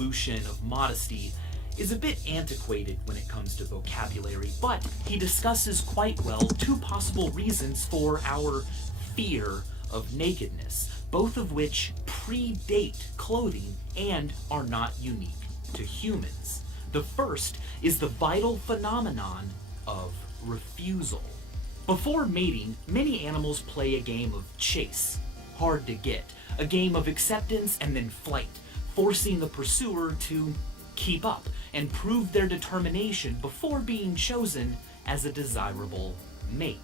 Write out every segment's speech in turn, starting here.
evolution of modesty is a bit antiquated when it comes to vocabulary, but he discusses quite well two possible reasons for our fear of nakedness, both of which predate clothing and are not unique to humans. The first is the vital phenomenon of refusal. Before mating, many animals play a game of chase, hard to get, a game of acceptance and then flight, forcing the pursuer to keep up and prove their determination before being chosen as a desirable mate.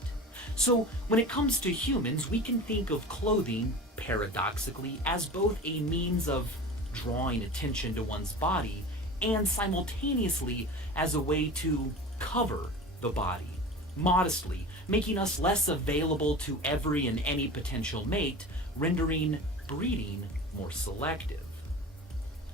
So when it comes to humans, we can think of clothing, paradoxically, as both a means of drawing attention to one's body and simultaneously as a way to cover the body modestly, making us less available to every and any potential mate, rendering breeding more selective.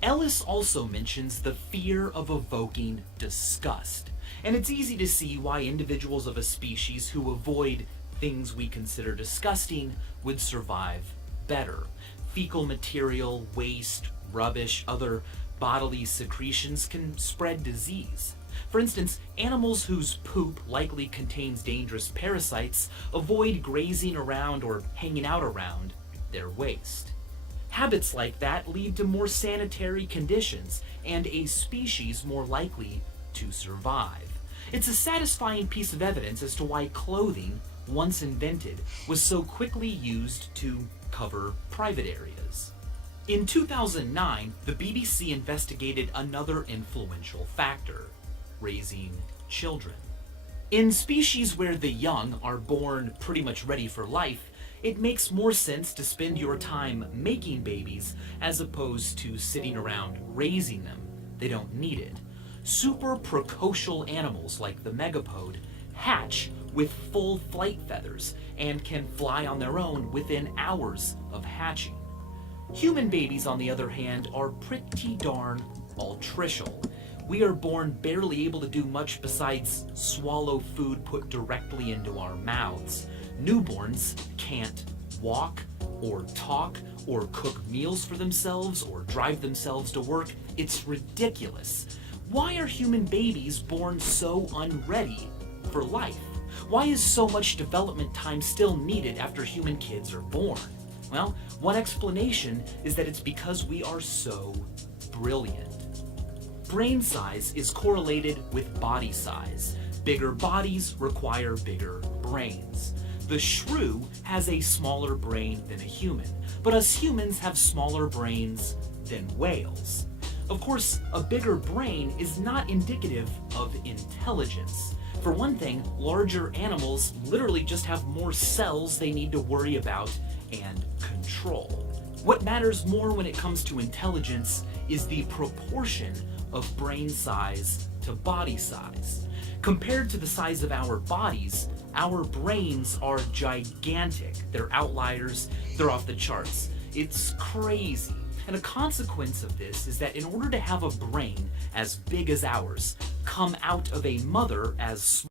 Ellis also mentions the fear of evoking disgust, and it's easy to see why individuals of a species who avoid things we consider disgusting would survive better. Fecal material, waste, rubbish, other bodily secretions can spread disease. For instance, animals whose poop likely contains dangerous parasites avoid grazing around or hanging out around their waste. Habits like that lead to more sanitary conditions and a species more likely to survive. It's a satisfying piece of evidence as to why clothing, once invented, was so quickly used to cover private areas. In 2009, the BBC investigated another influential factor: raising children. In species where the young are born pretty much ready for life, it makes more sense to spend your time making babies as opposed to sitting around raising them. They don't need it. Super precocial animals like the megapode hatch with full flight feathers and can fly on their own within hours of hatching. Human babies, on the other hand, are pretty darn altricial. We are born barely able to do much besides swallow food put directly into our mouths. Newborns can't walk or talk or cook meals for themselves or drive themselves to work. It's ridiculous. Why are human babies born so unready for life? Why is so much development time still needed after human kids are born? Well, one explanation is that it's because we are so brilliant. Brain size is correlated with body size. Bigger bodies require bigger brains. The shrew has a smaller brain than a human, but us humans have smaller brains than whales. Of course, a bigger brain is not indicative of intelligence. For one thing, larger animals literally just have more cells they need to worry about and control. What matters more when it comes to intelligence is the proportion of brain size to body size. Compared to the size of our bodies, our brains are gigantic. They're outliers, they're off the charts. It's crazy. And a consequence of this is that in order to have a brain as big as ours come out of a mother as small